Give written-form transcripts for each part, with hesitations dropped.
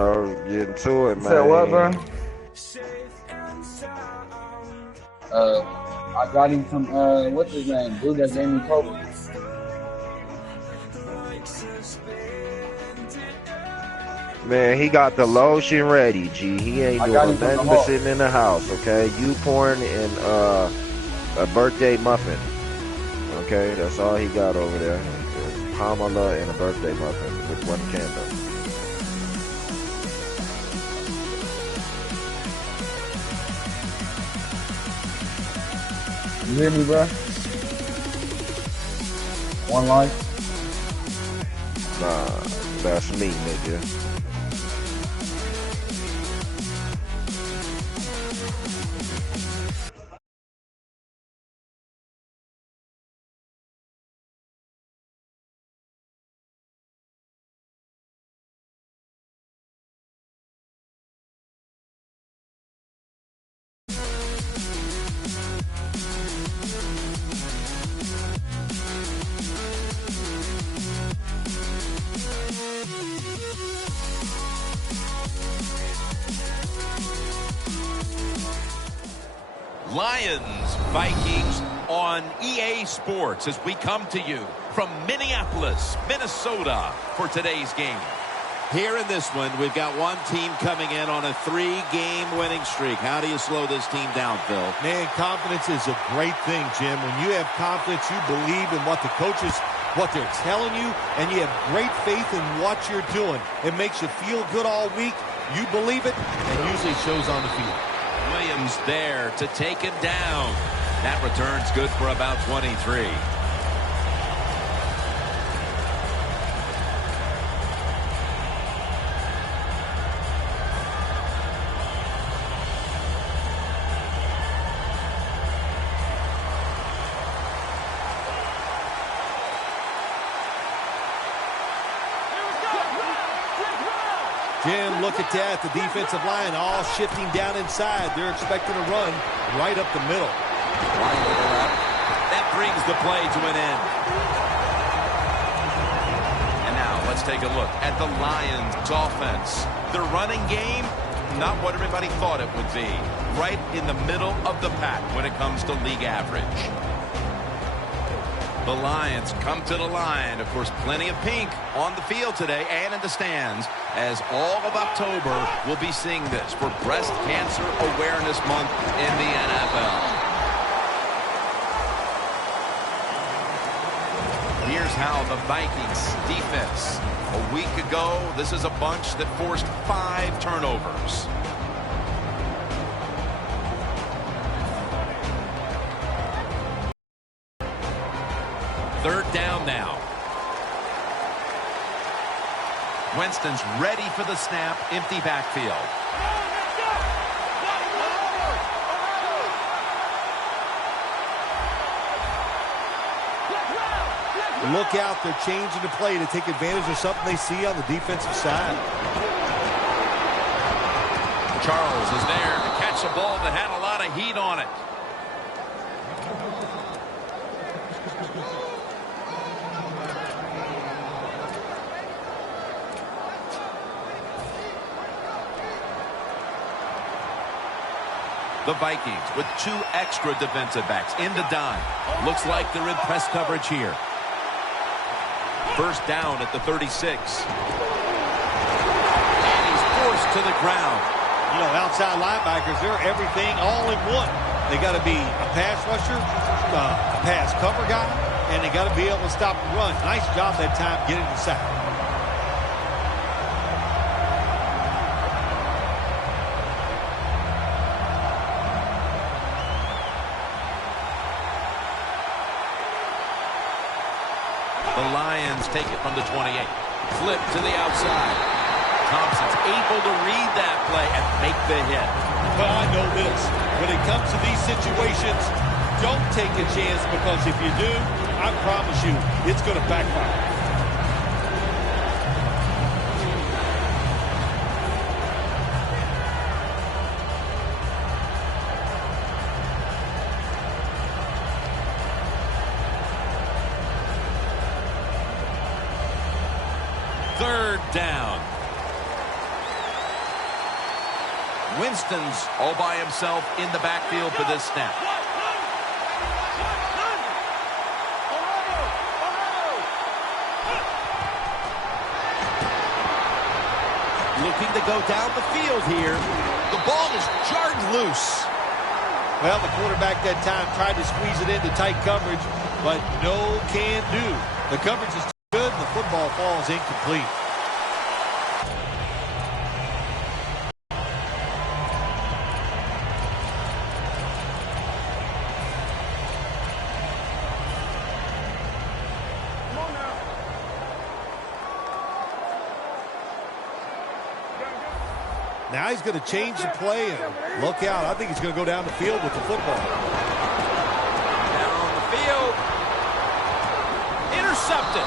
know, getting to it, man. Said what, bro? I got him some, what's his name? Dude that gave me Kobe. Man, he got the lotion ready, G. He ain't doing nothing but sitting in the house, okay? You pouring in a birthday muffin, okay? That's all he got over there. Pamela and a birthday muffin with one candle. You hear me, bro? One life? Nah, that's me, nigga. Lions, Vikings on EA Sports as we come to you from Minneapolis, Minnesota for today's game. Here in this one, we've got one team coming in on a 3-game winning streak. How do you slow this team down, Phil? Man, confidence is a great thing, Jim. When you have confidence, you believe in what the coaches, what they're telling you, and you have great faith in what you're doing. It makes you feel good all week. You believe it, and usually it shows on the field. Williams there to take him down. That return's good for about 23. Jim, look at that. The defensive line all shifting down inside. They're expecting a run right up the middle. That brings the play to an end. And now let's take a look at the Lions' offense. Their running game, not what everybody thought it would be. Right in the middle of the pack when it comes to league average. The Lions come to the line. Of course, plenty of pink on the field today and in the stands, as all of October we'll be seeing this for Breast Cancer Awareness Month in the NFL. Here's how the Vikings defense. A week ago, this is a bunch that forced 5 turnovers. Third down now. Winston's ready for the snap. Empty backfield. Look out. They're changing the play to take advantage of something they see on the defensive side. Charles is there to catch a ball that had a lot of heat on it. The Vikings with 2 extra defensive backs in the dime. Looks like they're in press coverage here. First down at the 36. And he's forced to the ground. You know, outside linebackers, they're everything all in one. They got to be a pass rusher, a pass cover guy, and they got to be able to stop the run. Nice job that time getting the sack. The Lions take it from the 28. Flip to the outside. Thompson's able to read that play and make the hit. Well, I know this. When it comes to these situations, don't take a chance, because if you do, I promise you, it's going to backfire. Third down. Winston's all by himself in the backfield for this snap. Looking to go down the field here. The ball is jarred loose. Well, the quarterback that time tried to squeeze it into tight coverage, but no can do. The coverage is too good, and the football falls incomplete. Now he's going to change the play and look out. I think he's going to go down the field with the football. Down the field. Intercepted.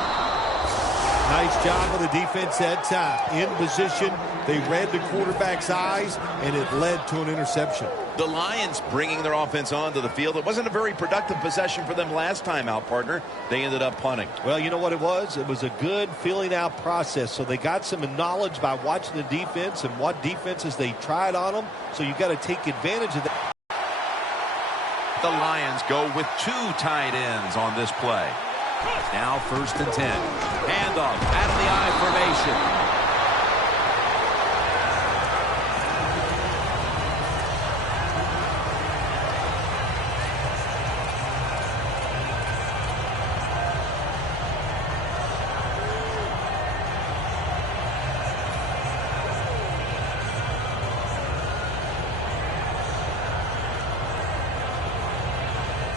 Nice job of the defense that time. In position, they read the quarterback's eyes, and it led to an interception. The Lions bringing their offense onto the field. It wasn't a very productive possession for them last time out, partner. They ended up punting. Well, you know what it was? It was a good filling out process. So they got some knowledge by watching the defense and what defenses they tried on them. So you got to take advantage of that. The Lions go with 2 tight ends on this play. Now 1st and 10. Handoff out of the I formation.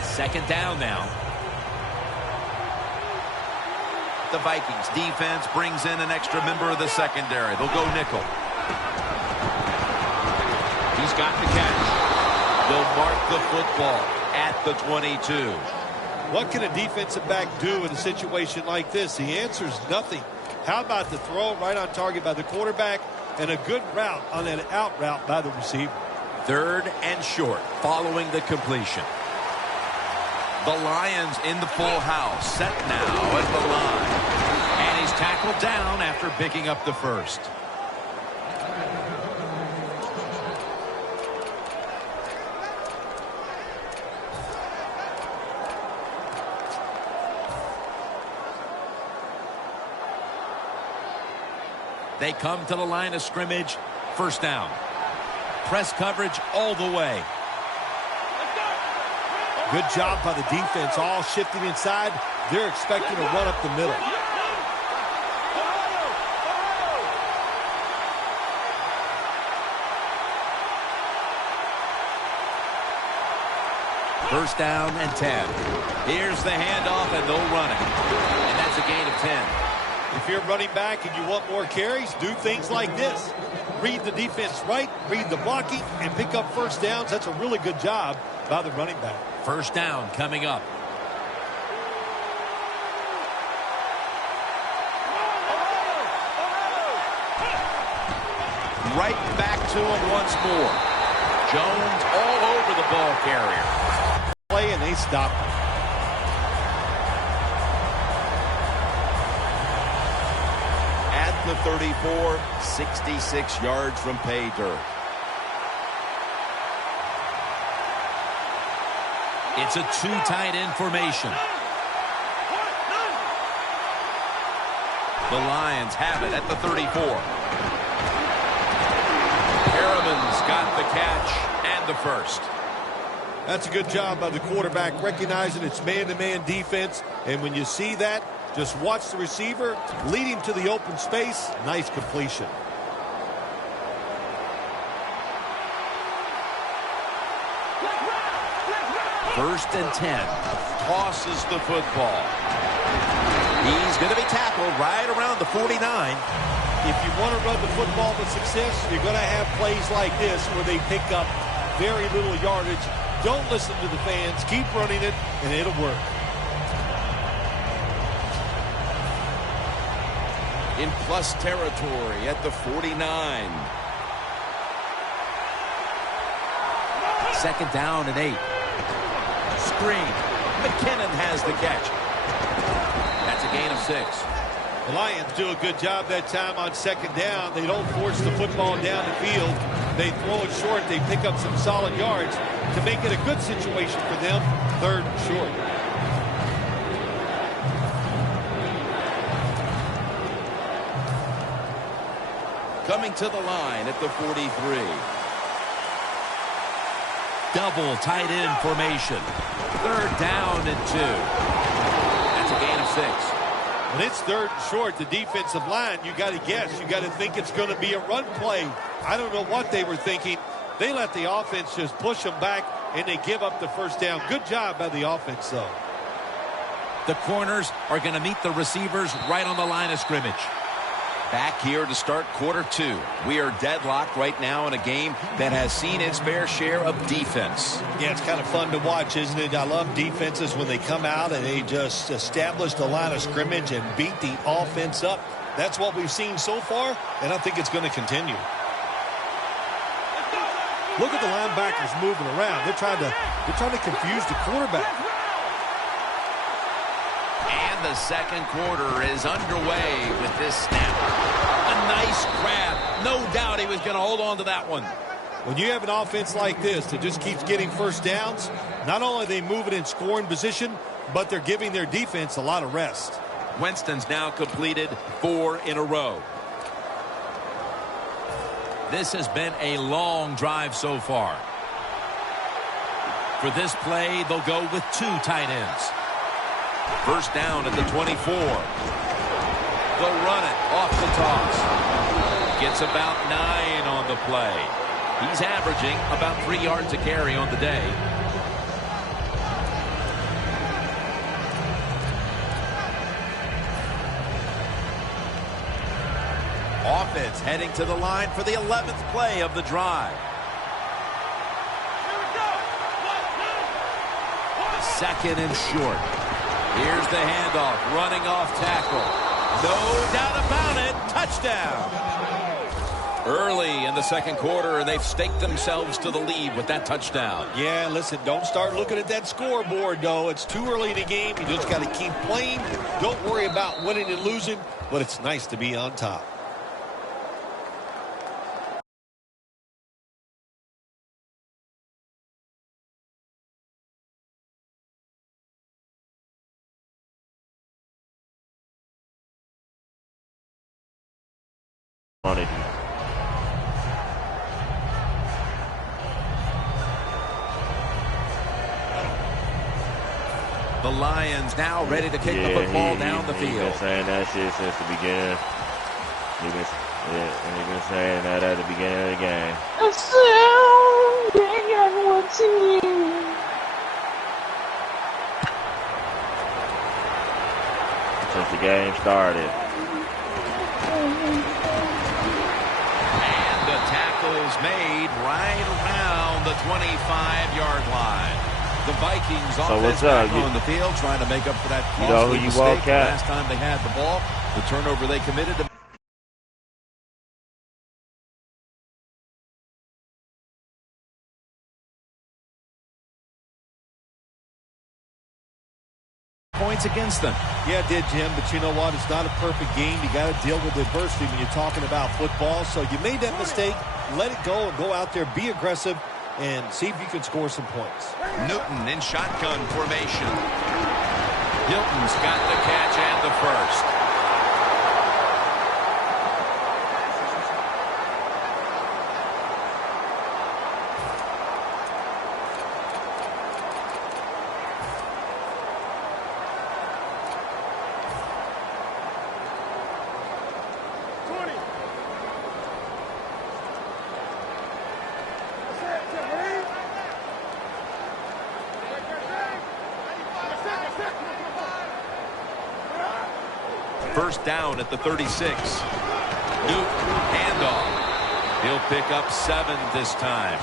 Second down now. The Vikings defense brings in an extra member of the secondary. They'll go nickel. He's got the catch. They'll mark the football at the 22. What can a defensive back do in a situation like this? The answer is nothing. How about the throw right on target by the quarterback and a good route on that out route by the receiver? 3rd and short following the completion. The Lions in the full house, set now at the line. And he's tackled down after picking up the first. They come to the line of scrimmage, 1st down. Press coverage all the way. Good job by the defense, all shifting inside. They're expecting to run up the middle. First down and 10. Here's the handoff, and they'll run it. And that's a gain of 10. If you're running back and you want more carries, do things like this. Read the defense right, read the blocking, and pick up first downs. That's a really good job by the running back. First down coming up. Right back to him once more. Jones all over the ball carrier. Play and they stop him. At the 34, 66 yards from pay dirt. It's a 2 tight end formation. The Lions have it at the 34. Harriman's got the catch and the first. That's a good job by the quarterback, recognizing it's man-to-man defense. And when you see that, just watch the receiver, lead him to the open space. Nice completion. First and 10. Tosses the football. He's going to be tackled right around the 49. If you want to run the football with success, you're going to have plays like this where they pick up very little yardage. Don't listen to the fans. Keep running it, and it'll work. In plus territory at the 49. Second down and 8. Screen. McKinnon has the catch. That's a gain of 6. The Lions do a good job that time on second down. They don't force the football down the field. They throw it short. They pick up some solid yards to make it a good situation for them. 3rd and short. Coming to the line at the 43. Double tight end formation. 3rd down and 2. That's a gain of 6. When it's 3rd and short, the defensive line, you got to guess. You got to think it's going to be a run play. I don't know what they were thinking. They let the offense just push them back, and they give up the 1st down. Good job by the offense, though. The corners are going to meet the receivers right on the line of scrimmage. Back here to start quarter 2. We are deadlocked right now in a game that has seen its fair share of defense. Yeah, it's kind of fun to watch, isn't it? I love defenses when they come out and they just establish the line of scrimmage and beat the offense up. That's what we've seen so far, and I think it's going to continue. Look at the linebackers moving around. They're trying to confuse the quarterback. And the second quarter is underway with this snap. A nice grab. No doubt he was going to hold on to that one. When you have an offense like this that just keeps getting 1st downs, not only are they moving in scoring position, but they're giving their defense a lot of rest. Winston's now completed 4 in a row. This has been a long drive so far. For this play, they'll go with 2 tight ends. 1st down at the 24. They'll run it off the toss. Gets about 9 on the play. He's averaging about 3 yards a carry on the day. Offense heading to the line for the 11th play of the drive. Second and short. Here's the handoff, running off tackle. No doubt about it, touchdown. Early in the second quarter, they've staked themselves to the lead with that touchdown. Yeah, listen, don't start looking at that scoreboard, though. It's too early in the game. You just got to keep playing. Don't worry about winning and losing, but it's nice to be on top. The Lions now ready to kick the football down the field. He's been saying that shit since the beginning. He's been saying that at the beginning of the game. Since the game started. And the tackle's made right around the 25-yard line. The Vikings offense back on the field trying to make up for that costly mistake last time they had the ball. The turnover they committed to points against them. Yeah, it did, Jim, but you know what? It's not a perfect game. You got to deal with adversity when you're talking about football. So you made that mistake. Let it go and go out there, be aggressive, and see if you can score some points. Newton in shotgun formation. Hilton's got the catch and the first. First down at the 36. Newton, handoff. He'll pick up 7 this time.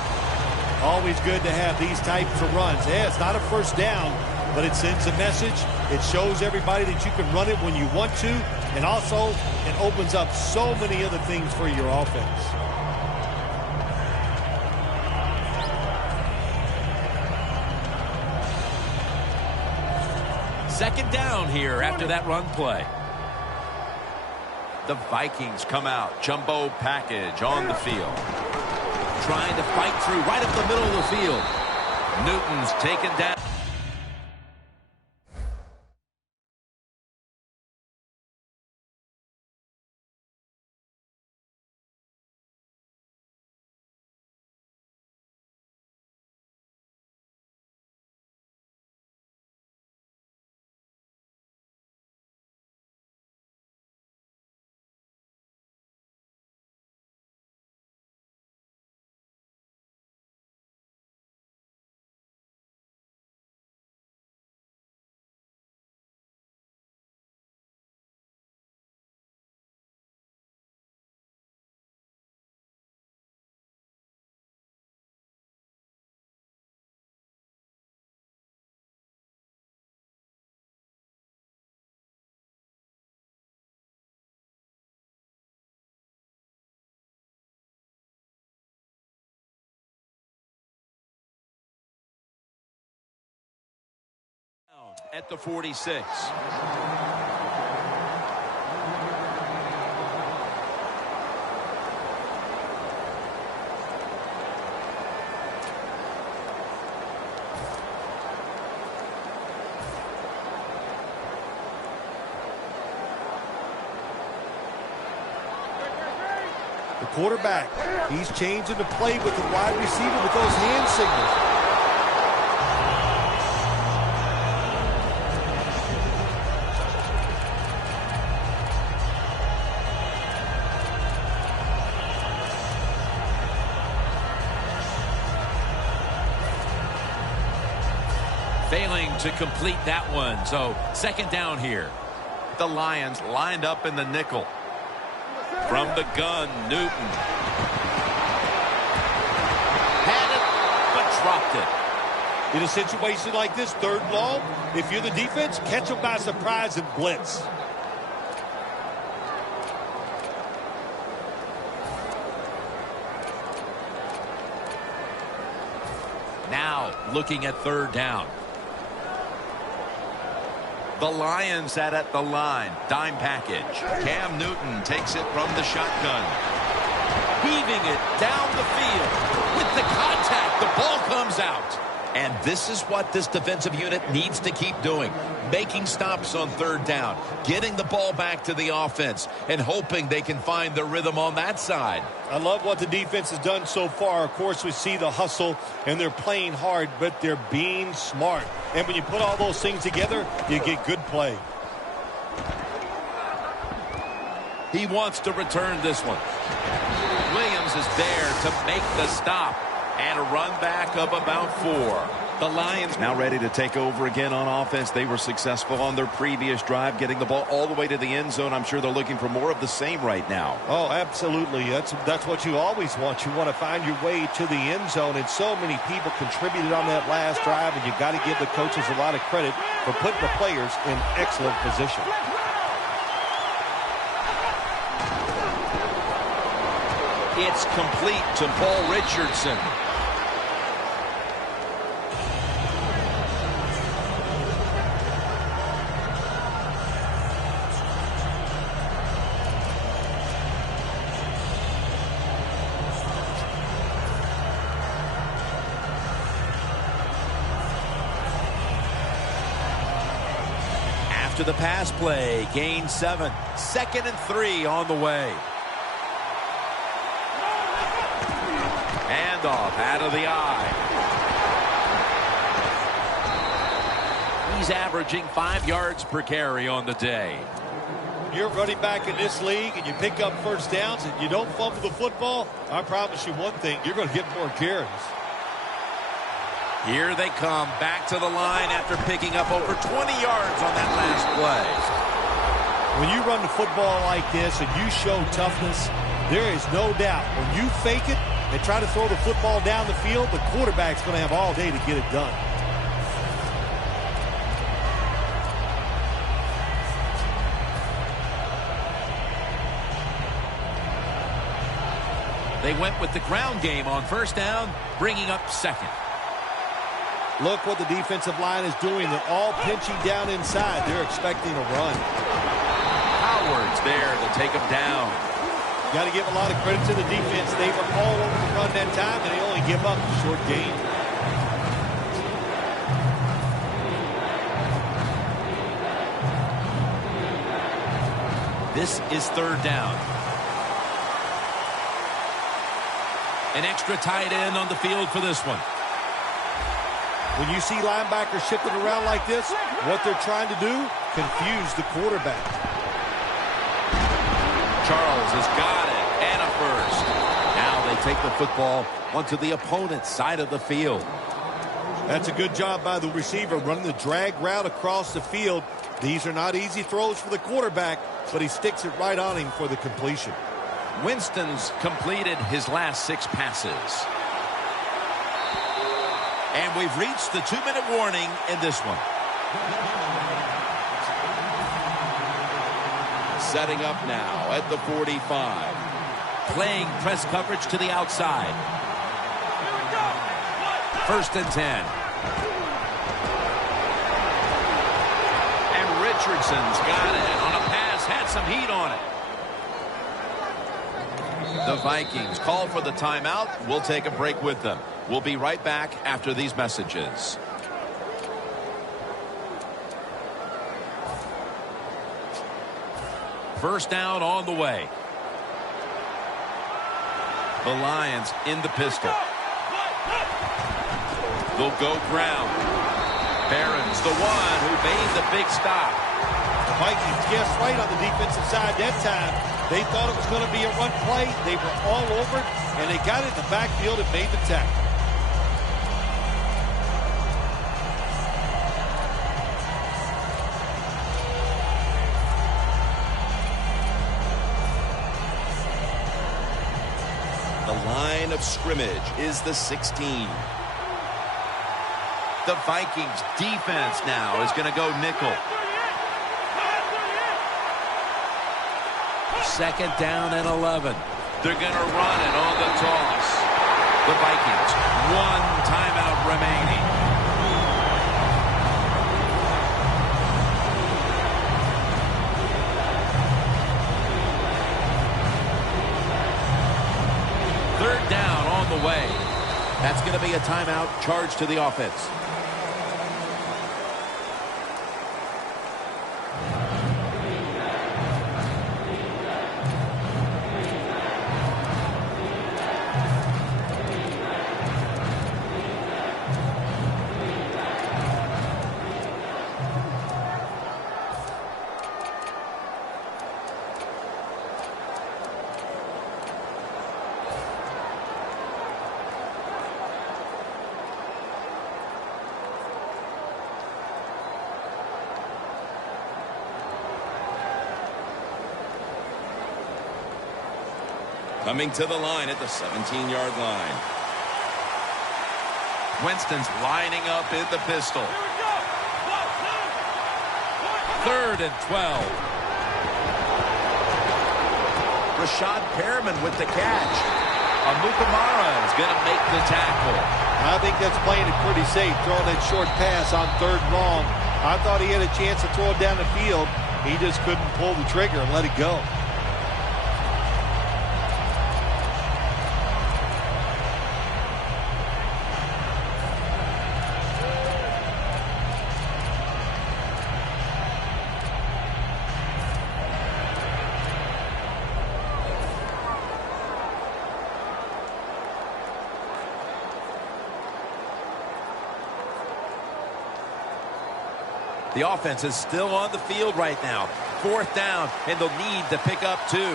Always good to have these types of runs. Yeah, it's not a first down, but it sends a message. It shows everybody that you can run it when you want to, and also it opens up so many other things for your offense. Second down here after that run play. The Vikings come out. Jumbo package on the field. Trying to fight through right up the middle of the field. Newton's taken down. At the 46. The quarterback, he's changing the play with the wide receiver with those hand signals. Failing to complete that one. So second down here. The Lions lined up in the nickel. From the gun, Newton. Had it, but dropped it. In a situation like this, 3rd and long, if you're the defense, catch them by surprise and blitz. Now looking at 3rd down. The Lions at the line. Dime package. Cam Newton takes it from the shotgun. Heaving it down the field. With the contact, the ball comes out. And this is what this defensive unit needs to keep doing. Making stops on 3rd down. Getting the ball back to the offense. And hoping they can find the rhythm on that side. I love what the defense has done so far. Of course, we see the hustle, and they're playing hard, but they're being smart. And when you put all those things together, you get good play. He wants to return this one. Williams is there to make the stop. And a run back of about 4. The Lions now ready to take over again on offense. They were successful on their previous drive, getting the ball all the way to the end zone. I'm sure they're looking for more of the same right now. Oh, absolutely. That's what you always want. You want to find your way to the end zone, and so many people contributed on that last drive, and you got to give the coaches a lot of credit for putting the players in excellent position. It's complete to Paul Richardson. After the pass play, gain 7. 2nd and 3 on the way. Handoff out of the eye. He's averaging 5 yards per carry on the day. You're running back in this league and you pick up 1st downs and you don't fumble the football, I promise you one thing, you're going to get more carries. Here they come back to the line after picking up over 20 yards on that last play. When you run the football like this and you show toughness, there is no doubt when you fake it and try to throw the football down the field, the quarterback's going to have all day to get it done. They went with the ground game on 1st down, bringing up 2nd. Look what the defensive line is doing. They're all pinching down inside. They're expecting a run. forwards there to take him down. Got to give a lot of credit to the defense. They were all over the run that time, and they only give up a short gain. This is third down. An extra tight end on the field for this one. When you see linebackers shifting around like this, what they're trying to do, confuse the quarterback. Charles has got it, and a first. Now they take the football onto the opponent's side of the field. That's a good job by the receiver, running the drag route across the field. These are not easy throws for the quarterback, but he sticks it right on him for the completion. Winston's completed his last 6 passes. And we've reached the 2-minute warning in this one. Setting up now at the 45. Playing press coverage to the outside. 1st and 10. And Richardson's got it on a pass, had some heat on it. The Vikings call for the timeout. We'll take a break with them. We'll be right back after these messages. First down on the way. The Lions in the pistol. They'll go ground. Barron's the one who made the big stop. The Vikings guessed right on the defensive side that time. They thought it was going to be a run play. They were all over it, and they got it in the backfield and made the tackle. The line of scrimmage is the 16. The Vikings defense now is going to go nickel. 2nd down and 11. They're going to run it on the toss. The Vikings, 1 timeout remaining. Third down on the way. That's going to be a timeout charged to the offense. Coming to the line at the 17-yard line. Winston's lining up in the pistol. 3rd and 12. Rashad Perriman with the catch. Amukamara is going to make the tackle. I think that's playing it pretty safe, throwing that short pass on 3rd and long. I thought he had a chance to throw it down the field. He just couldn't pull the trigger and let it go. The offense is still on the field right now. 4th down, and they'll need to pick up 2. Look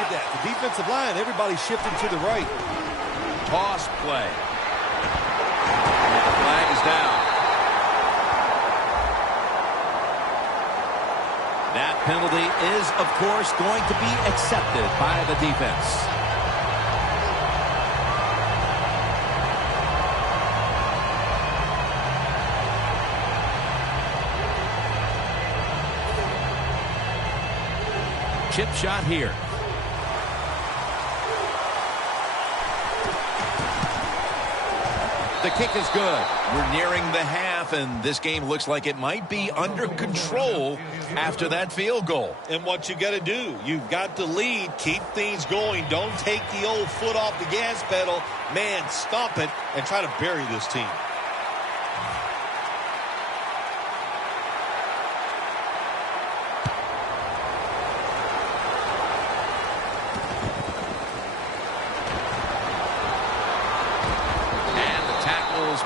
at that. The defensive line, everybody's shifting to the right. Toss play. And the flag is down. That penalty is, of course, going to be accepted by the defense. Chip shot here. The kick is good. We're nearing the half half, and this game looks like it might be under control after that field goal. And what you got to do, you've got to lead, keep things going. Don't take the old foot off the gas pedal. Man, stomp it and try to bury this team.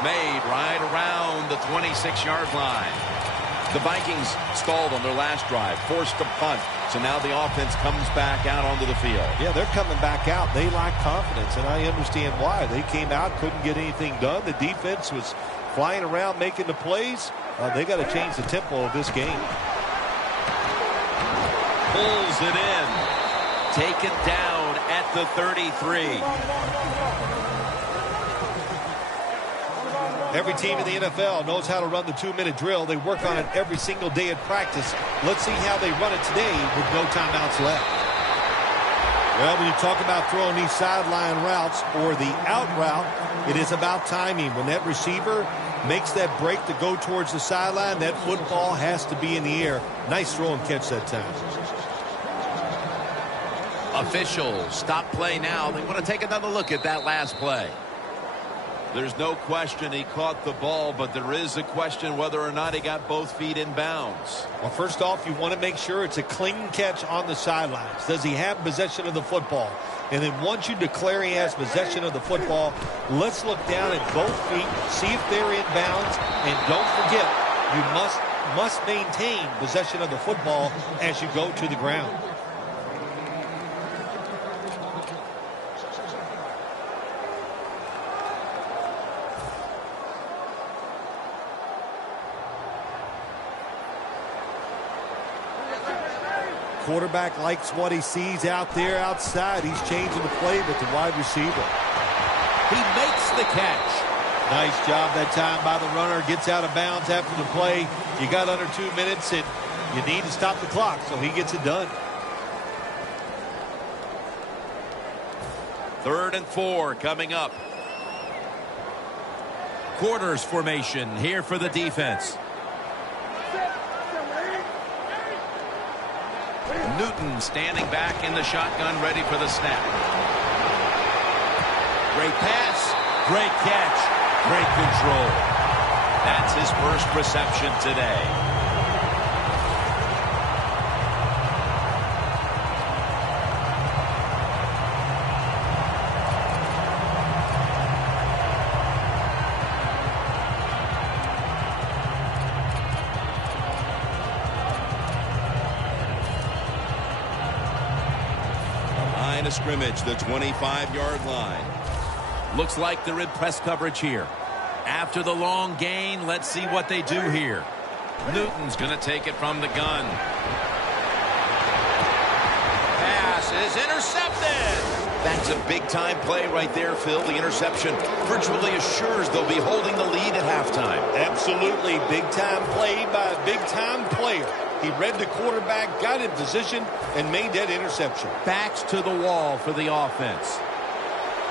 Made right around the 26-yard line. The Vikings stalled on their last drive, forced a punt, so now the offense comes back out onto the field. Yeah, they're coming back out. They lack confidence, and I understand why. They came out, couldn't get anything done. The defense was flying around making the plays. They got to change the tempo of this game. Pulls it in. Taken down at the 33. Every team in the NFL knows how to run the 2-minute drill. They work on it every single day at practice. Let's see how they run it today with no timeouts left. Well, when you talk about throwing these sideline routes or the out route, it is about timing. When that receiver makes that break to go towards the sideline, that football has to be in the air. Nice throw and catch that time. Officials stop play now. They want to take another look at that last play. There's no question he caught the ball, but there is a question whether or not he got both feet in bounds. Well, first off, you want to make sure it's a clean catch on the sidelines. Does he have possession of the football? And then once you declare he has possession of the football, let's look down at both feet, see if they're in bounds, and don't forget, you must maintain possession of the football as you go to the ground. Quarterback likes what he sees out there outside. He's changing the play with the wide receiver. He makes the catch. Nice job that time by the runner. Gets out of bounds after the play. You got under 2 minutes, and you need to stop the clock, so he gets it done. 3rd and 4 coming up. Quarters formation here for the defense. Newton standing back in the shotgun, ready for the snap. Great pass, great catch, great control. That's his first reception today. Scrimmage, the 25-yard line. Looks like they're in press coverage here. After the long gain, let's see what they do here. Newton's going to take it from the gun. Pass is intercepted. That's a big-time play right there, Phil. The interception virtually assures they'll be holding the lead at halftime. Absolutely. Big-time play by a big-time player. He read the quarterback, got in position, and made that interception. Backs to the wall for the offense.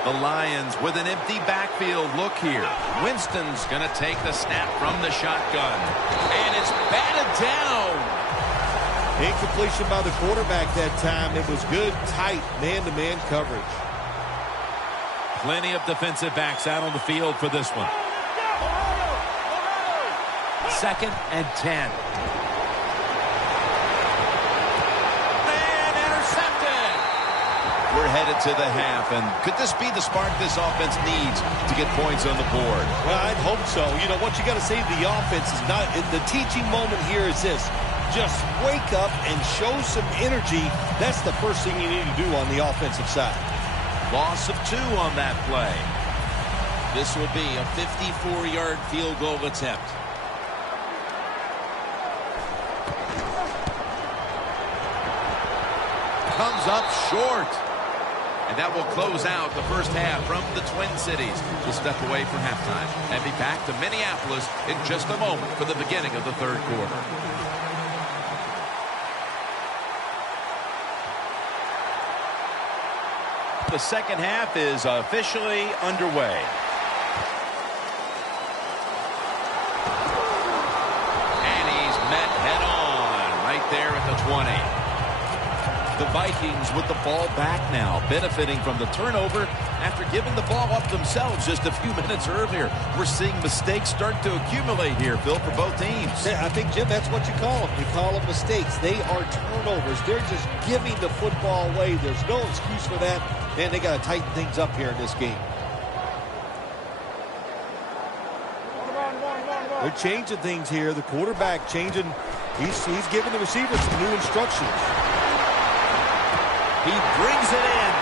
The Lions with an empty backfield look here. Winston's going to take the snap from the shotgun. And it's batted down. Incompletion by the quarterback that time. It was good, tight, man-to-man coverage. Plenty of defensive backs out on the field for this one. 2nd and 10. We're headed to the half, and could this be the spark this offense needs to get points on the board? Well, I'd hope so. You know, what you got to say to the offense is not, the teaching moment here is this. Just wake up and show some energy. That's the first thing you need to do on the offensive side. Loss of 2 on that play. This will be a 54-yard field goal attempt. Comes up short. And that will close out the first half from the Twin Cities. We'll step away from halftime and be back to Minneapolis in just a moment for the beginning of the 3rd quarter. The second half is officially underway. 20. The Vikings with the ball back now, benefiting from the turnover after giving the ball up themselves just a few minutes earlier. We're seeing mistakes start to accumulate here, Phil, for both teams. Yeah, I think, Jim, that's what you call them. You call them mistakes. They are turnovers. They're just giving the football away. There's no excuse for that. Man, they got to tighten things up here in this game. They're changing things here. The quarterback changing. He's giving the receivers some new instructions. He brings it in.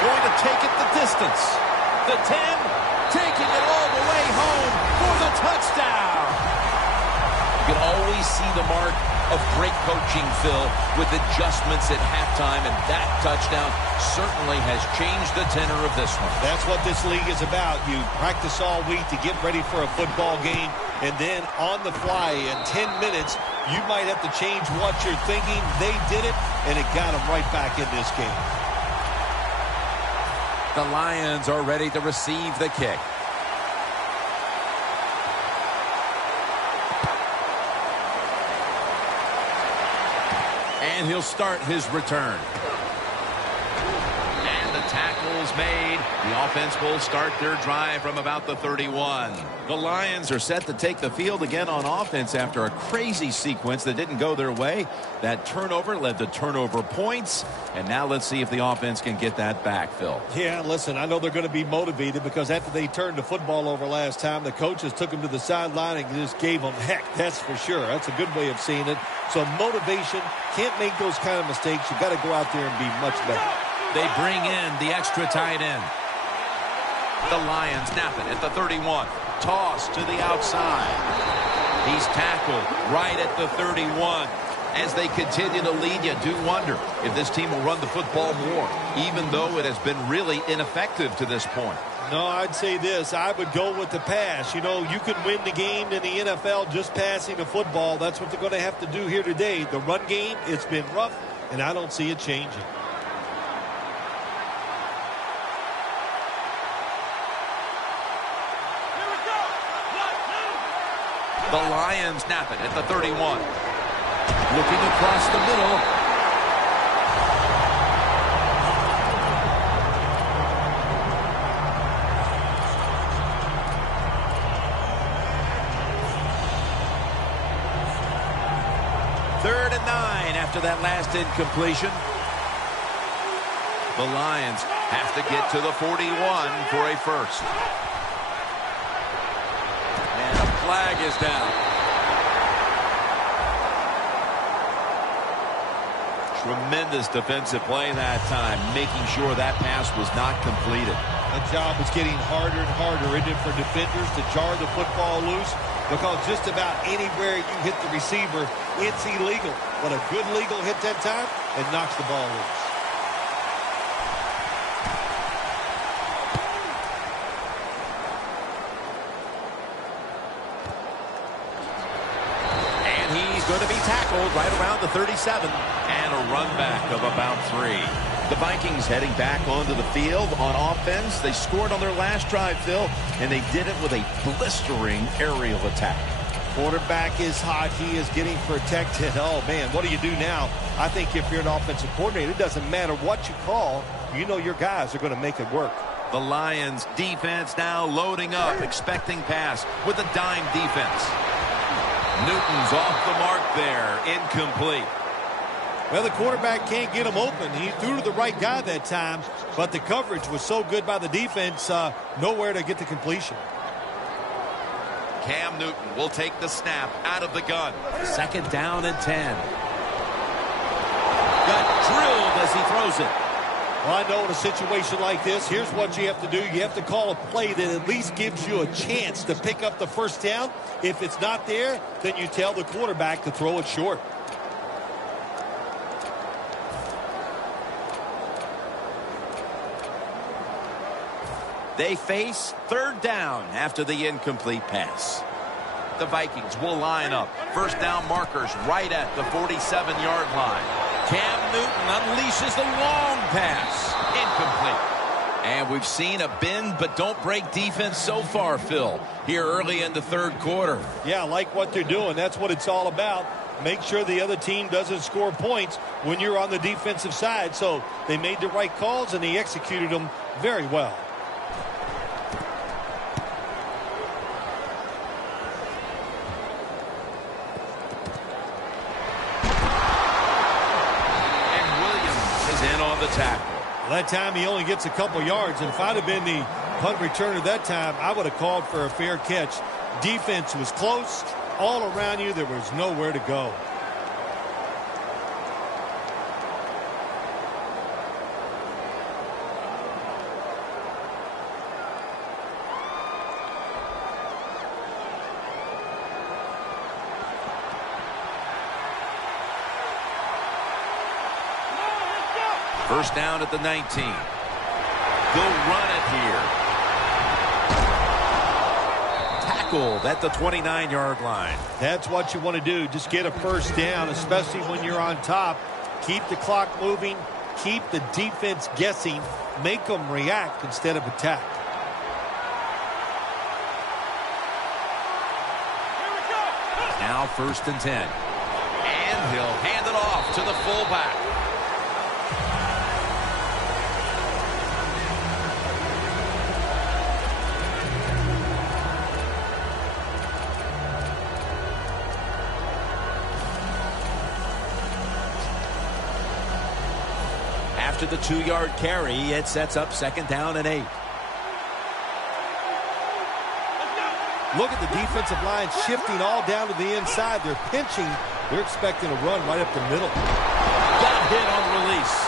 Going to take it the distance. The 10, taking it all the way home for the touchdown. You can always see the mark of great coaching, Phil, with adjustments at halftime, and that touchdown certainly has changed the tenor of this one. That's what this league is about. You practice all week to get ready for a football game, and then on the fly in 10 minutes, you might have to change what you're thinking. They did it, and it got them right back in this game. The Lions are ready to receive the kick. And he'll start his return. And the tackle's made. The offense will start their drive from about the 31. The Lions are set to take the field again on offense after a crazy sequence that didn't go their way. That turnover led to turnover points. And now let's see if the offense can get that back, Phil. Yeah, listen, I know they're going to be motivated because after they turned the football over last time, the coaches took them to the sideline and just gave them heck. That's for sure. That's a good way of seeing it. So motivation, can't make those kind of mistakes. You've got to go out there and be much better. They bring in the extra tight end. The Lions snap it at the 31. Toss to the outside. He's tackled right at the 31. As they continue to lead, you do wonder if this team will run the football more, even though it has been really ineffective to this point. No, I'd say this. I would go with the pass. You know, you can win the game in the NFL just passing the football. That's what they're going to have to do here today. The run game, it's been rough, and I don't see it changing. The Lions snap it at the 31. Looking across the middle. Third and 9 after that last incompletion. The Lions have to get to the 41 for a first. And a flag is down. Tremendous defensive play that time, making sure that pass was not completed. The job is getting harder and harder, isn't it, for defenders to jar the football loose? Because just about anywhere you hit the receiver, it's illegal. But a good legal hit that time, it knocks the ball loose. And he's going to be tackled right around the 37. And a run back of about 3. The Vikings heading back onto the field on offense. They scored on their last drive, Phil, and they did it with a blistering aerial attack. Quarterback is hot. He is getting protected. Oh, man, what do you do now? I think if you're an offensive coordinator, it doesn't matter what you call. You know your guys are going to make it work. The Lions defense now loading up, expecting pass with a dime defense. Newton's off the mark there, incomplete. Well, the quarterback can't get him open. He threw to the right guy that time, but the coverage was so good by the defense, nowhere to get the completion. Cam Newton will take the snap out of the gun. Second down and 10. Got drilled as he throws it. Well, I know in a situation like this, here's what you have to do. You have to call a play that at least gives you a chance to pick up the first down. If it's not there, then you tell the quarterback to throw it short. They face third down after the incomplete pass. The Vikings will line up. First down markers right at the 47-yard line. Cam Newton unleashes the long pass. Incomplete. And we've seen a bend but don't break defense so far, Phil, here early in the third quarter. Yeah, I like what they're doing. That's what it's all about. make sure the other team doesn't score points when you're on the defensive side. So they made the right calls, and they executed them very well. The tackle. That time he only gets a couple yards, and if I'd have been the punt returner that time, I would have called for a fair catch. Defense was close. All around you, there was nowhere to go. First down at the 19. They'll run it here. Tackled at the 29-yard line. That's what you want to do. Just get a first down, especially when you're on top. Keep the clock moving. Keep the defense guessing. Make them react instead of attack. Now 1st and 10. And he'll hand it off to the fullback. After the 2-yard carry, it sets up 2nd down and 8. Look at the defensive line shifting all down to the inside. They're pinching. They're expecting a run right up the middle. Got hit on release.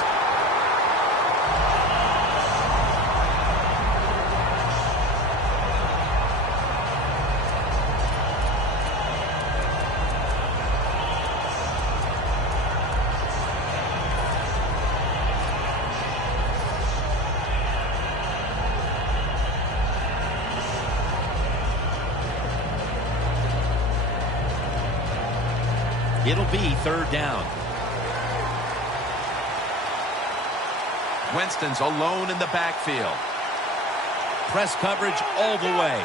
It'll be 3rd down. Winston's alone in the backfield. Press coverage all the way.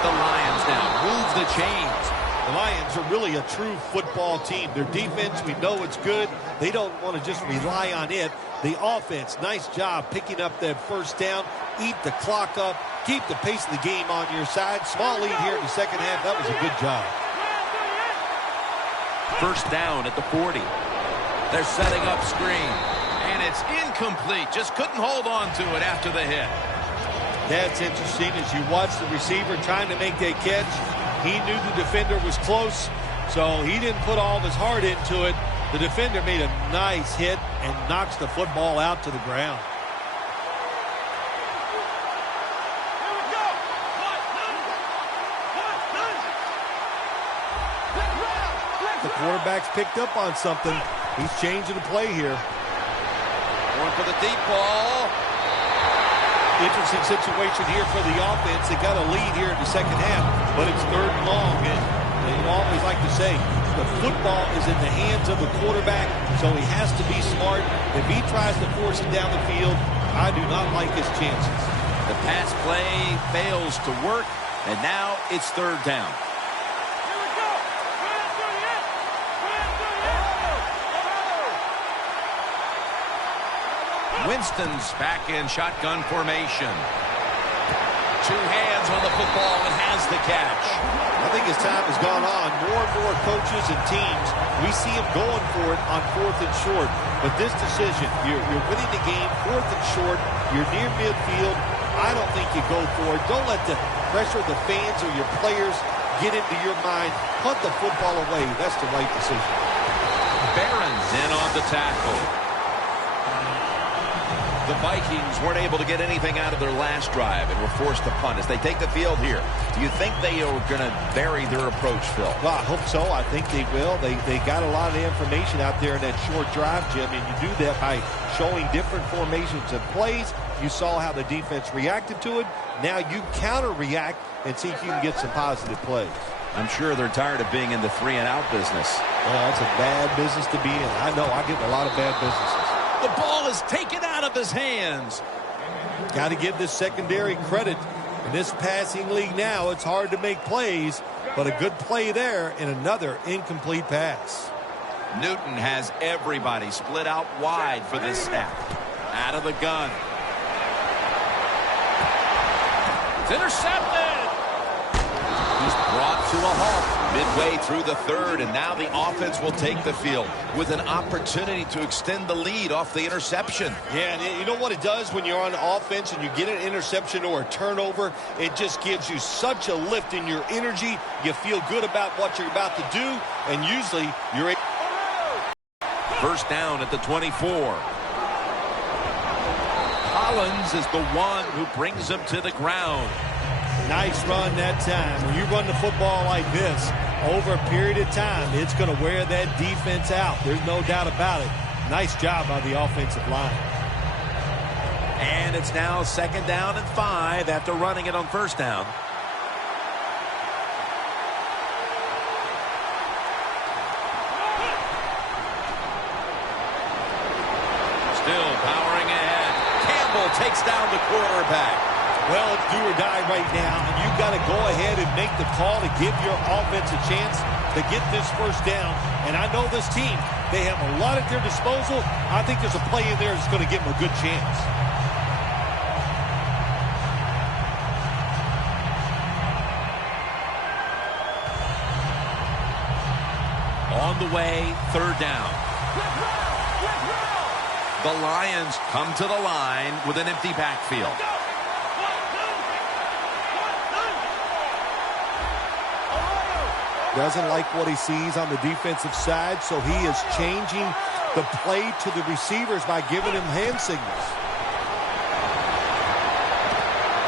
The Lions now move the chains. The Lions are really a true football team. Their defense, we know it's good. They don't want to just rely on it. The offense, nice job picking up that first down. Eat the clock up. Keep the pace of the game on your side. Small lead here in the second half. That was a good job. First down at the 40. They're setting up screen. And it's incomplete. Just couldn't hold on to it after the hit. That's interesting as you watch the receiver trying to make that catch. He knew the defender was close, so he didn't put all of his heart into it. The defender made a nice hit and knocks the football out to the ground. The quarterback's picked up on something. He's changing the play here. Going for the deep ball. Interesting situation here for the offense. They got a lead here in the second half, but it's 3rd and long. And you always like to say, the football is in the hands of the quarterback, so he has to be smart. If he tries to force it down the field, I do not like his chances. The pass play fails to work, and now it's 3rd down. Winston's back in shotgun formation. 2 hands on the football and has the catch. I think as time has gone on, more and more coaches and teams, we see them going for it on 4th and short. But this decision, you're winning the game, 4th and short, you're near midfield. I don't think you go for it. Don't let the pressure of the fans or your players get into your mind. Punt the football away. That's the right decision. Barron's in on the tackle. The Vikings weren't able to get anything out of their last drive and were forced to punt as they take the field here. Do you think they are going to vary their approach, Phil? Well, I hope so. I think they will. They got a lot of information out there in that short drive, Jim, and you do that by showing different formations and plays. You saw how the defense reacted to it. Now you counter-react and see if you can get some positive plays. I'm sure they're tired of being in the 3-and-out business. Well, that's a bad business to be in. I know. I get in a lot of bad businesses. The ball is taken out of his hands. Got to give this secondary credit. In this passing league now, it's hard to make plays, but a good play there and another incomplete pass. Newton has everybody split out wide for this snap. Out of the gun. It's intercepted. He's brought to a halt midway through the third, and now the offense will take the field with an opportunity to extend the lead off the interception. Yeah, and you know what it does when you're on offense and you get an interception or a turnover? It just gives you such a lift in your energy. You feel good about what you're about to do, and usually you're able. First down at the 24. Collins is the one who brings him to the ground. Nice run that time. When you run the football like this, over a period of time, it's going to wear that defense out. There's no doubt about it. Nice job by the offensive line. And it's now 2nd down and 5 after running it on first down. Still powering ahead. Campbell takes down the quarterback. Well, it's do or die right now, and you've got to go ahead and make the call to give your offense a chance to get this first down. And I know this team, they have a lot at their disposal. I think there's a play in there that's going to give them a good chance. On the way, 3rd down. The Lions come to the line with an empty backfield. Doesn't like what he sees on the defensive side, so he is changing the play to the receivers by giving him hand signals.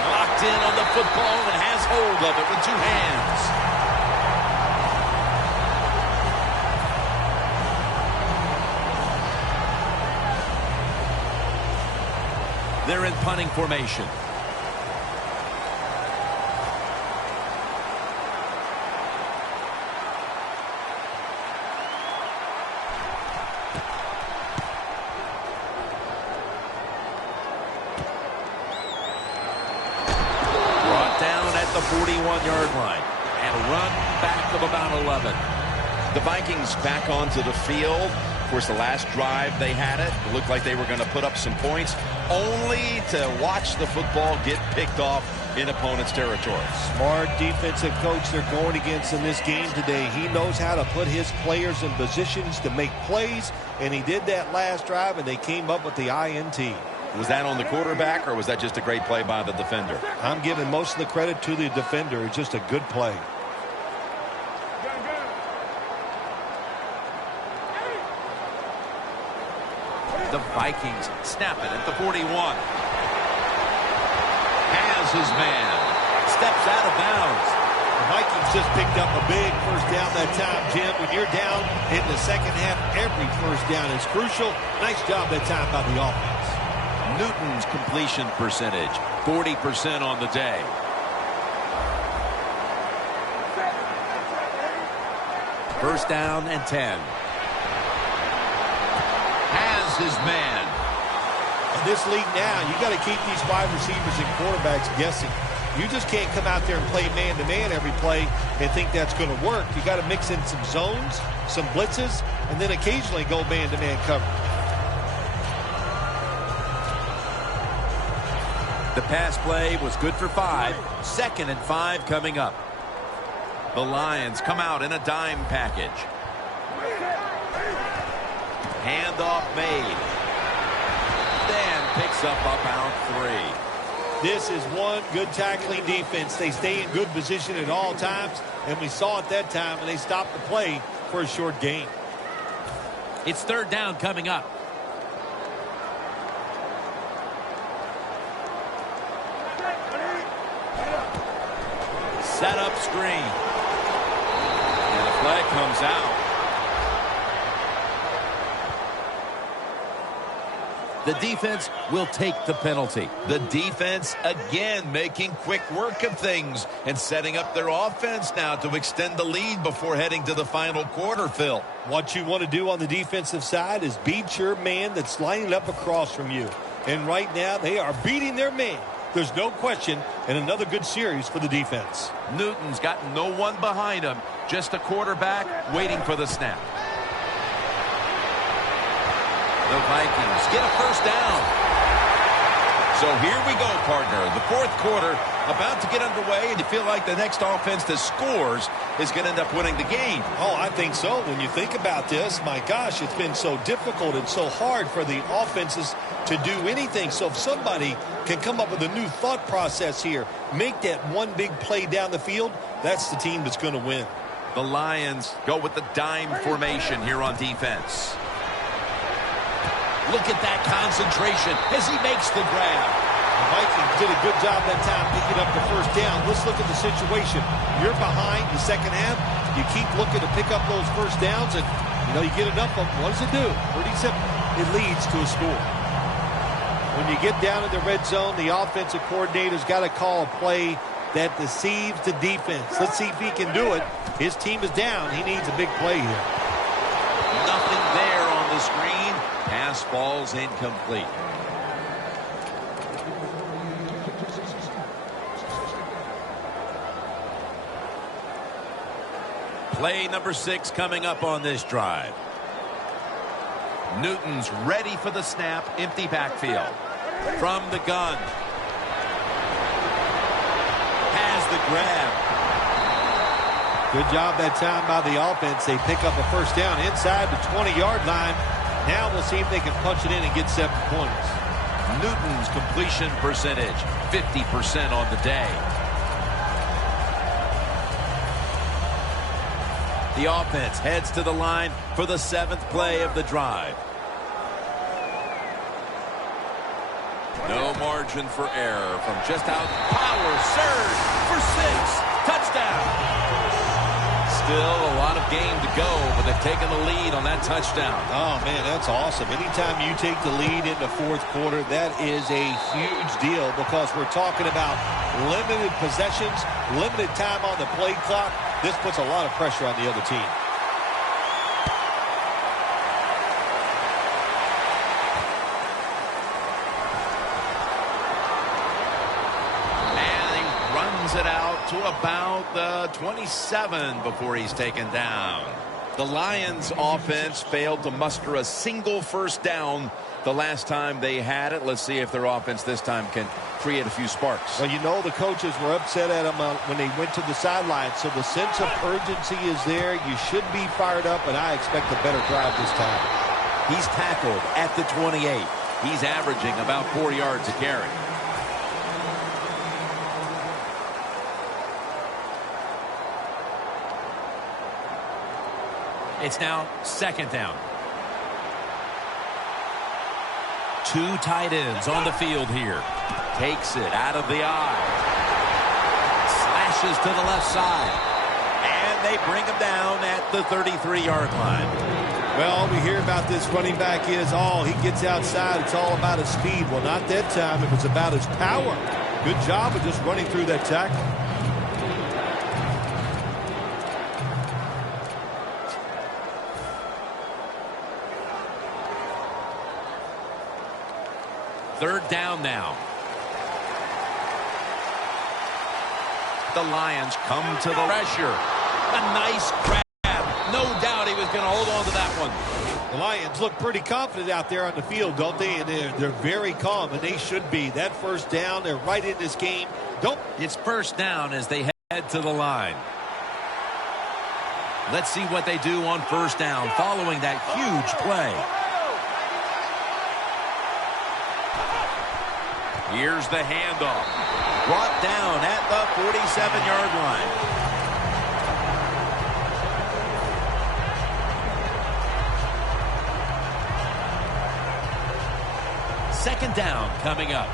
Locked in on the football and has hold of it with 2 hands. They're in punting formation. The 41-yard line and a run back of about 11. The Vikings back onto the field. Of course, the last drive they had it looked like they were going to put up some points, only to watch the football get picked off in opponent's territory. Smart defensive coach they're going against in this game today. He knows how to put his players in positions to make plays, and he did that last drive, and they came up with the INT. Was that on the quarterback, or was that just a great play by the defender? I'm giving most of the credit to the defender. It's just a good play. The Vikings snap it at the 41. Has his man. Steps out of bounds. The Vikings just picked up a big first down that time, Jim. When you're down in the second half, every first down is crucial. Nice job that time by the offense. Newton's completion percentage, 40% on the day. First down and 10. Has his man. In this league now, you got to keep these wide receivers and quarterbacks guessing. You just can't come out there and play man-to-man every play and think that's going to work. You got to mix in some zones, some blitzes, and then occasionally go man-to-man coverage. The pass play was good for 5. 2nd and 5 coming up. The Lions come out in a dime package. Handoff made. Then picks up about 3. This is one good tackling defense. They stay in good position at all times, and we saw it that time, and they stopped the play for a short gain. It's 3rd down coming up. Set up screen. And the flag comes out. The defense will take the penalty. The defense, again, making quick work of things and setting up their offense now to extend the lead before heading to the final quarter, Phil. What you want to do on the defensive side is beat your man that's lining up across from you. And right now, they are beating their man. There's no question, and another good series for the defense. Newton's got no one behind him, just a quarterback waiting for the snap. The Vikings get a first down. So here we go, partner. The fourth quarter about to get underway, and you feel like the next offense that scores is going to end up winning the game. Oh, I think so. When you think about this, my gosh, it's been so difficult and so hard for the offenses to do anything. So if somebody can come up with a new thought process here, make that one big play down the field, that's the team that's going to win. The Lions go with the dime formation here on defense. Look at that concentration as he makes the grab. The Vikings did a good job that time picking up the first down. Let's look at the situation. You're behind the second half. You keep looking to pick up those first downs, and you get enough of them. What does it do? Pretty simple. It leads to a score. When you get down in the red zone, the offensive coordinator's got to call a play that deceives the defense. Let's see if he can do it. His team is down. He needs a big play here. Nothing there on the screen. Pass ball's incomplete. Play number 6 coming up on this drive. Newton's ready for the snap. Empty backfield. From the gun. Has the grab. Good job that time by the offense. They pick up a first down inside the 20-yard line. Now we'll see if they can punch it in and get 7 points. Newton's completion percentage, 50% on the day. The offense heads to the line for the 7th play of the drive. No margin for error from just out. Power surge for 6. Touchdown. Still a lot of game to go, but they've taken the lead on that touchdown. Oh, man, that's awesome. Anytime you take the lead in the fourth quarter, that is a huge deal because we're talking about limited possessions, limited time on the play clock. This puts a lot of pressure on the other team. It out to about the 27 before he's taken down. The Lions offense failed to muster a single first down the last time they had it. Let's see if their offense this time can create a few sparks. Well, the coaches were upset at them when they went to the sideline, so the sense of urgency is there. You should be fired up, and I expect a better drive this time. He's tackled at the 28. He's averaging about 4 yards a carry. It's now 2nd down. 2 tight ends on the field here. Takes it out of the eye. Slashes to the left side. And they bring him down at the 33-yard line. Well, we hear about this running back is he gets outside. It's all about his speed. Well, not that time. It was about his power. Good job of just running through that tackle. Third down now. The Lions come to the pressure. A nice grab. No doubt he was going to hold on to that one. The Lions look pretty confident out there on the field, don't they? And they're very calm, and they should be. That first down, they're right in this game. It's first down as they head to the line. Let's see what they do on first down following that huge play. Here's the handoff. Brought down at the 47-yard line. Second down coming up.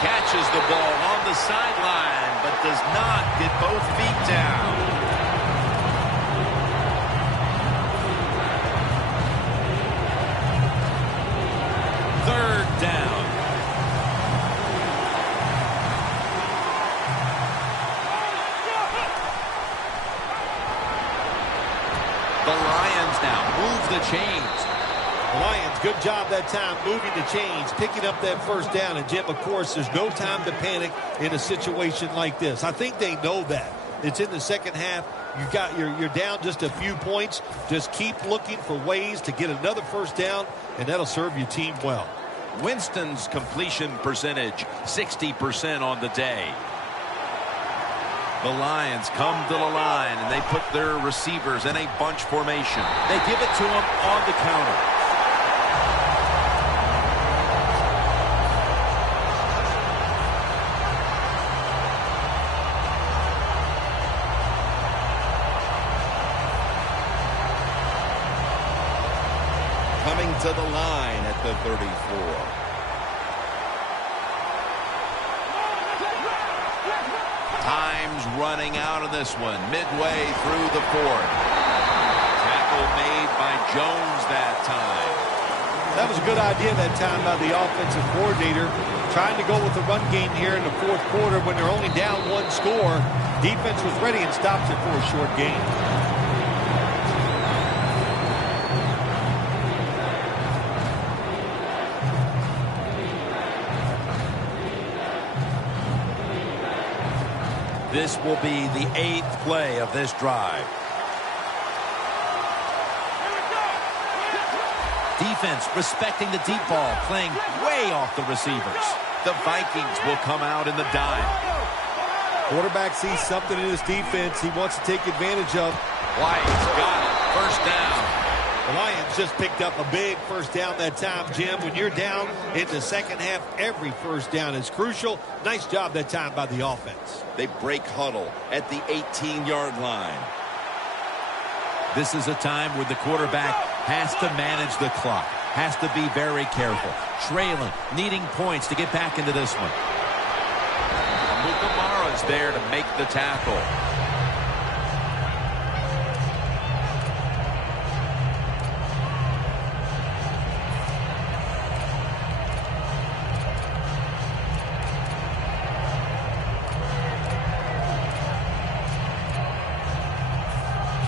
Catches the ball on the sideline, but does not get both feet down. Third down. now. Move the chains. The Lions, good job that time moving the chains, picking up that first down. And, Jim, of course, there's no time to panic in a situation like this. I think they know that. It's in the second half. You're down just a few points. Just keep looking for ways to get another first down, and that'll serve your team well. Winston's completion percentage, 60% on the day. The Lions come to the line, and they put their receivers in a bunch formation. They give it to them on the counter. Coming to the line at the 34. Time's running out of this one. Midway through the fourth. Tackle made by Jones that time. That was a good idea that time by the offensive coordinator. Trying to go with the run game here in the fourth quarter when they're only down one score. Defense was ready and stops it for a short gain. This will be the 8th play of this drive. Defense respecting the deep ball, playing way off the receivers. The Vikings will come out in the dime. Quarterback sees something in his defense he wants to take advantage of. White's got it. First down. The Lions just picked up a big first down that time, Jim. When you're down in the second half, every first down is crucial. Nice job that time by the offense. They break huddle at the 18-yard line. This is a time where the quarterback has to manage the clock, has to be very careful, trailing, needing points to get back into this one. Mukamara's there to make the tackle.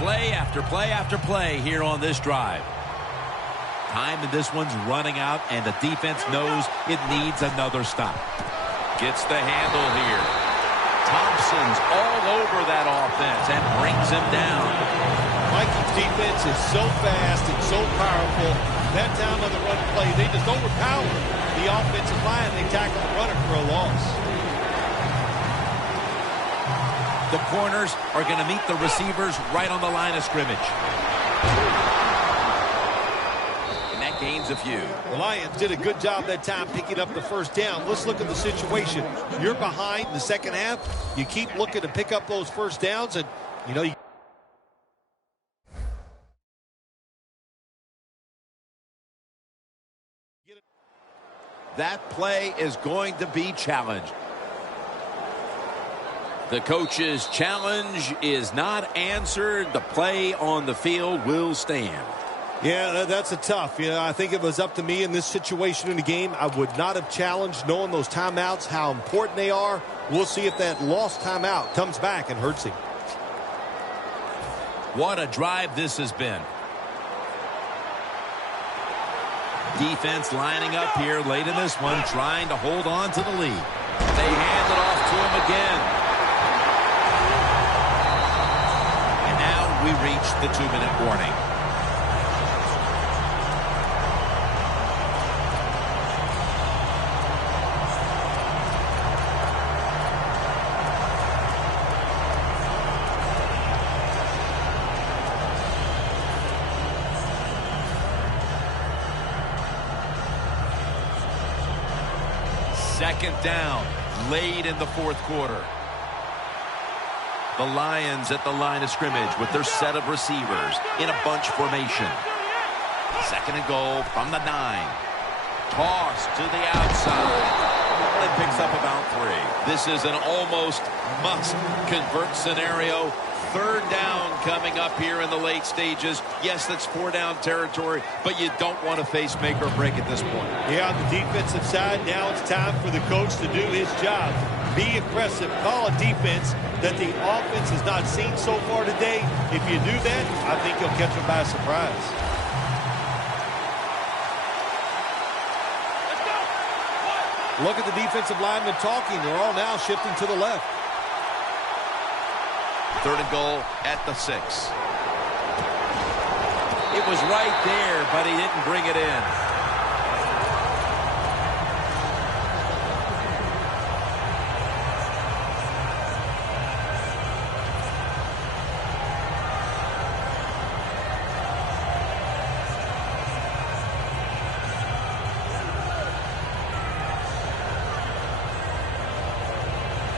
Play after play after play here on this drive. Time in this one's running out, and the defense knows it needs another stop. Gets the handle here. Thompson's all over that offense and brings him down. Vikings defense is so fast and so powerful. That time on the run play, they just overpower the offensive line. They tackle the runner for a loss. The corners are going to meet the receivers right on the line of scrimmage. And that gains a few. The Lions did a good job that time picking up the first down. Let's look at the situation. You're behind in the second half. You keep looking to pick up those first downs, and, you know, that play is going to be challenged. The coach's challenge is not answered. The play on the field will stand. Yeah, that's a tough. You know, I think if it was up to me in this situation in the game, I would not have challenged, knowing those timeouts, how important they are. We'll see if that lost timeout comes back and hurts him. What a drive this has been. Defense lining up here late in this one, trying to hold on to the lead. They hand it off to him again. We reach the 2-minute warning. Second down, late in the fourth quarter. The Lions at the line of scrimmage with their set of receivers in a bunch formation. Second and goal from the 9. Toss to the outside. Only picks up about 3. This is an almost must-convert scenario. 3rd down coming up here in the late stages. Yes, that's 4-down territory, but you don't want to face make or break at this point. Yeah, on the defensive side, now it's time for the coach to do his job. Be aggressive. Call a defense that the offense has not seen so far today. If you do that, I think you'll catch them by surprise. Look at the defensive linemen talking. They're all now shifting to the left. 3rd and goal at the 6. It was right there, but he didn't bring it in.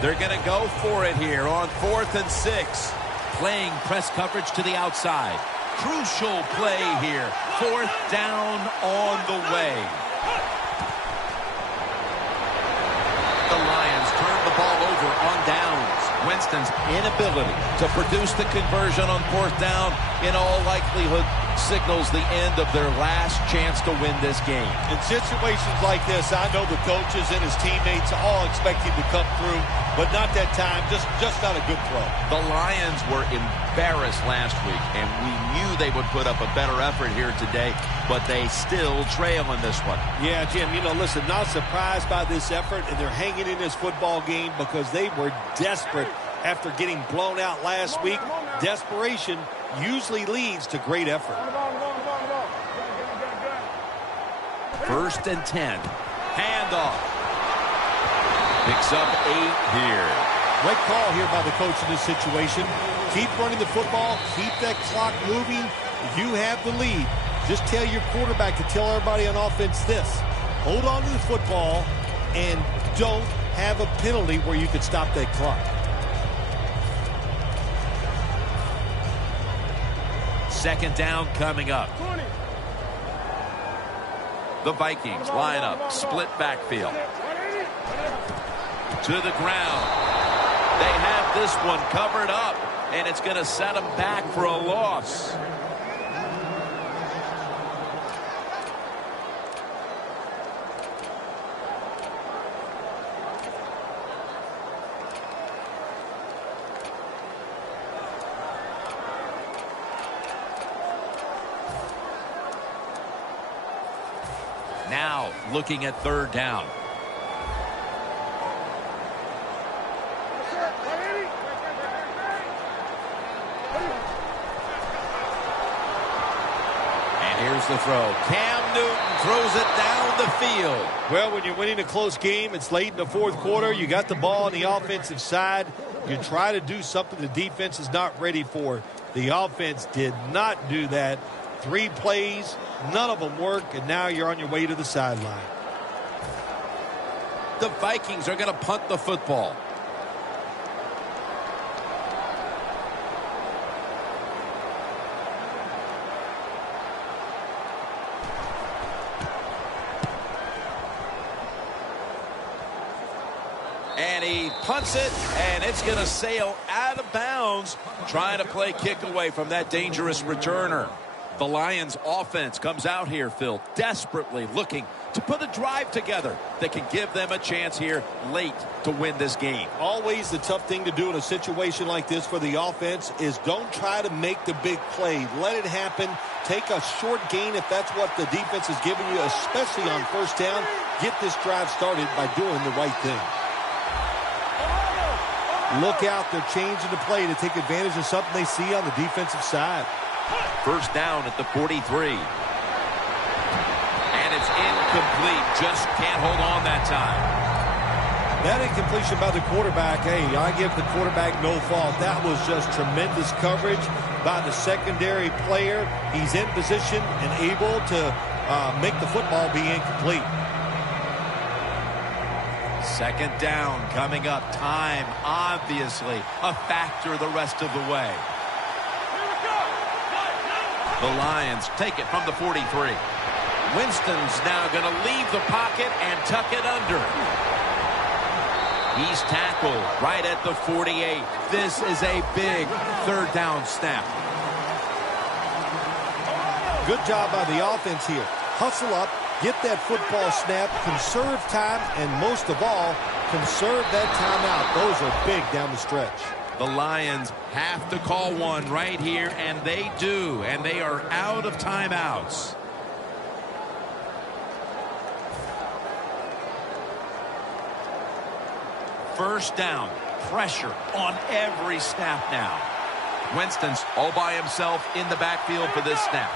They're going to go for it here on 4th and 6. Playing press coverage to the outside. Crucial play here. 4th down on the way. The Lions turn the ball over on downs. Winston's inability to produce the conversion on 4th down in all likelihood signals the end of their last chance to win this game. In situations like this, I know the coaches and his teammates all expect him to come through, but not that time. Just not a good throw. The Lions were embarrassed last week, and we knew they would put up a better effort here today, but they still trail in this one. Yeah, Jim, listen, not surprised by this effort, and they're hanging in this football game because they were desperate after getting blown out last week. Desperation usually leads to great effort. 1st and 10. Handoff. Picks up 8 here. Great call here by the coach in this situation. Keep running the football. Keep that clock moving. You have the lead. Just tell your quarterback to tell everybody on offense this. Hold on to the football and don't have a penalty where you could stop that clock. 2nd down coming up. The Vikings line up. Split backfield. To the ground. They have this one covered up, and it's going to set them back for a loss. Now looking at 3rd down. Here's the throw. Cam Newton throws it down the field. Well, when you're winning a close game, it's late in the 4th quarter. You got the ball on the offensive side. You try to do something the defense is not ready for. The offense did not do that. 3 plays, none of them work, and now you're on your way to the sideline. The Vikings are going to punt the football. And he punts it, and it's going to sail out of bounds, trying to play kick away from that dangerous returner. The Lions offense comes out here, Phil, desperately looking to put a drive together that can give them a chance here late to win this game. Always the tough thing to do in a situation like this for the offense is don't try to make the big play. Let it happen. Take a short gain if that's what the defense is giving you, especially on 1st down. Get this drive started by doing the right thing. Look out, they're changing the play to take advantage of something they see on the defensive side. 1st down at the 43. And it's incomplete. Just can't hold on that time. That incompletion by the quarterback, hey, I give the quarterback no fault. That was just tremendous coverage by the secondary player. He's in position and able to make the football be incomplete. 2nd down coming up. Time, obviously, a factor the rest of the way. The Lions take it from the 43. Winston's now going to leave the pocket and tuck it under. He's tackled right at the 48. This is a big third down snap. Good job by the offense here. Hustle up, get that football snap, conserve time, and most of all, conserve that timeout. Those are big down the stretch. The Lions have to call one right here, and they do, and they are out of timeouts. First down, pressure on every snap now. Winston's all by himself in the backfield for this snap.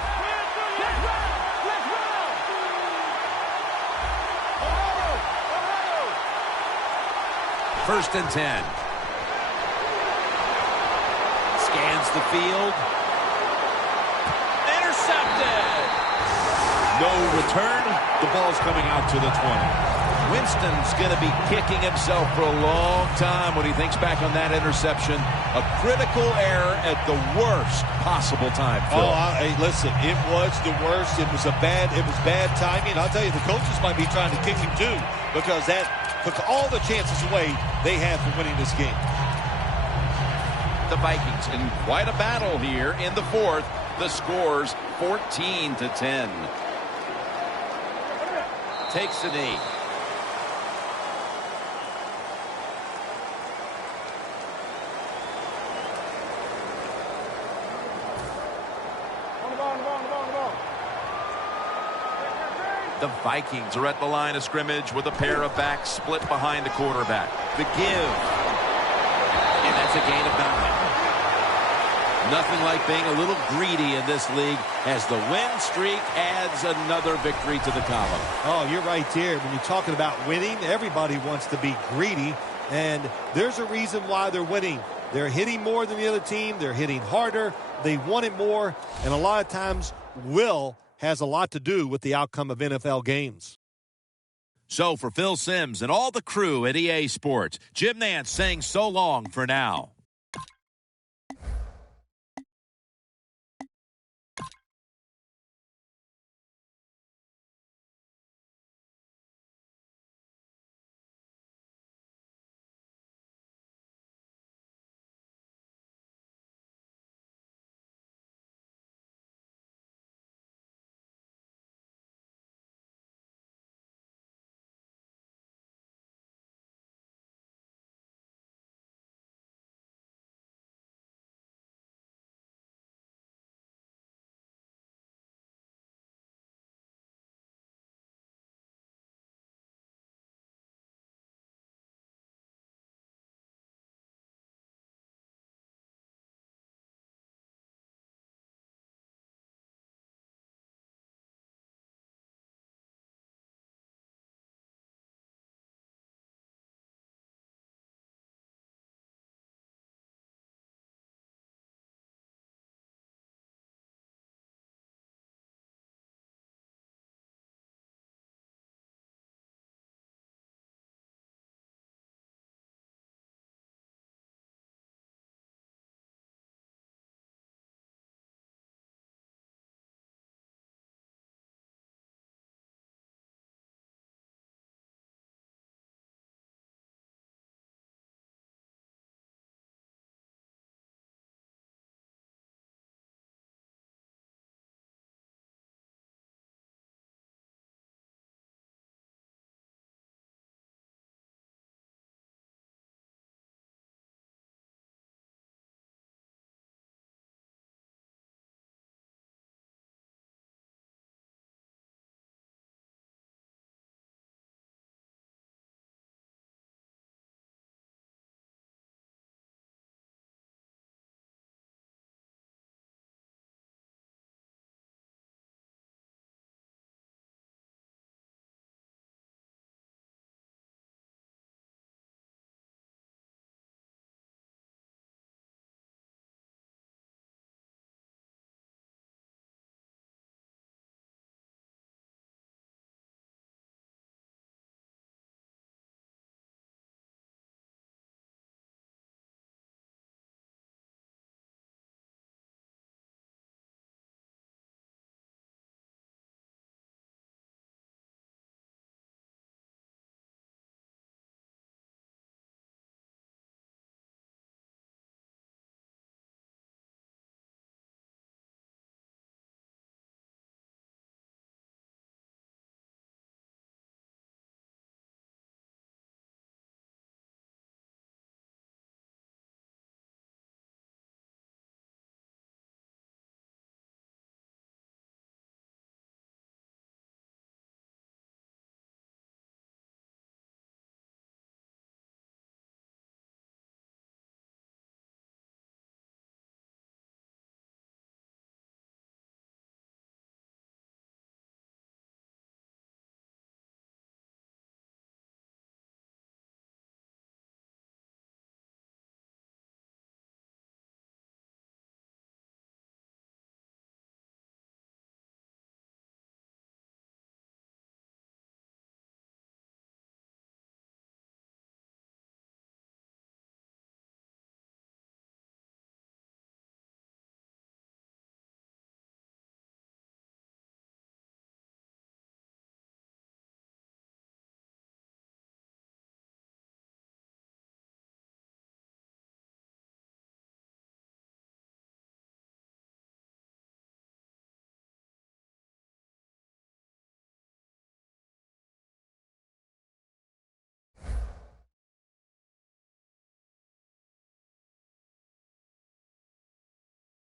First and 10. Scans the field. Intercepted. No return. The ball's coming out to the 20. Winston's going to be kicking himself for a long time when he thinks back on that interception. A critical error at the worst possible time, Phil. Hey, listen, it was the worst. It was bad timing. I'll tell you, the coaches might be trying to kick him too, because that took all the chances away they had for winning this game. The Vikings in quite a battle here in the fourth. The score's 14-10. Takes a knee. The Vikings are at the line of scrimmage with a pair of backs split behind the quarterback. The give. And that's a gain of 9. Nothing like being a little greedy in this league as the win streak adds another victory to the column. Oh, you're right there. When you're talking about winning, everybody wants to be greedy, and there's a reason why they're winning. They're hitting more than the other team. They're hitting harder. They want it more, and a lot of times will has a lot to do with the outcome of NFL games. So for Phil Simms and all the crew at EA Sports, Jim Nantz saying so long for now.